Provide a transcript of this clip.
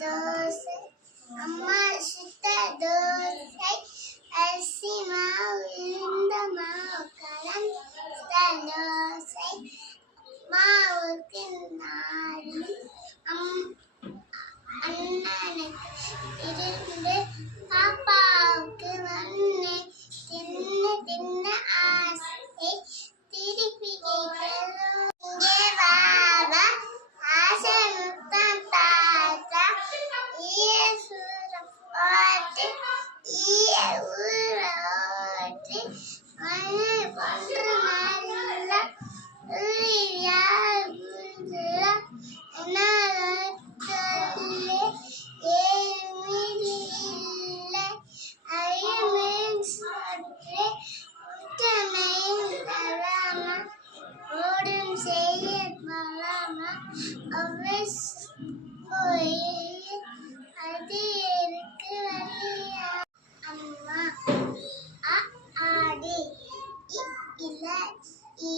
தோசை அம்மா சுட்ட தோசை அரிசி மாவு இருந்த மாவு கலந்த தோசை மாவுக்கு நாலு அண்ணனுக்கு இருந்து பாப்பாவுக்கு ஒன்று தின்ன தின்ன ஆசை திருப்பி கேட்கணும் இங்கே வாவா ஆசை முத்தம் தாத்தா ஈய சூற போட்டு ஈய ஊற ஓட்டு மண்ணு கொன்று நல்லா யார் புரிஞ்சுல என்னால் சொல்லு ஏழு இல்லை ஐயமேன் சொற்று உத்தமையும் தராம ஓடும் செய்ய பலாம அவை போய் அது இருக்கு வழியா அம்மா ஆடு இல்ல ஈ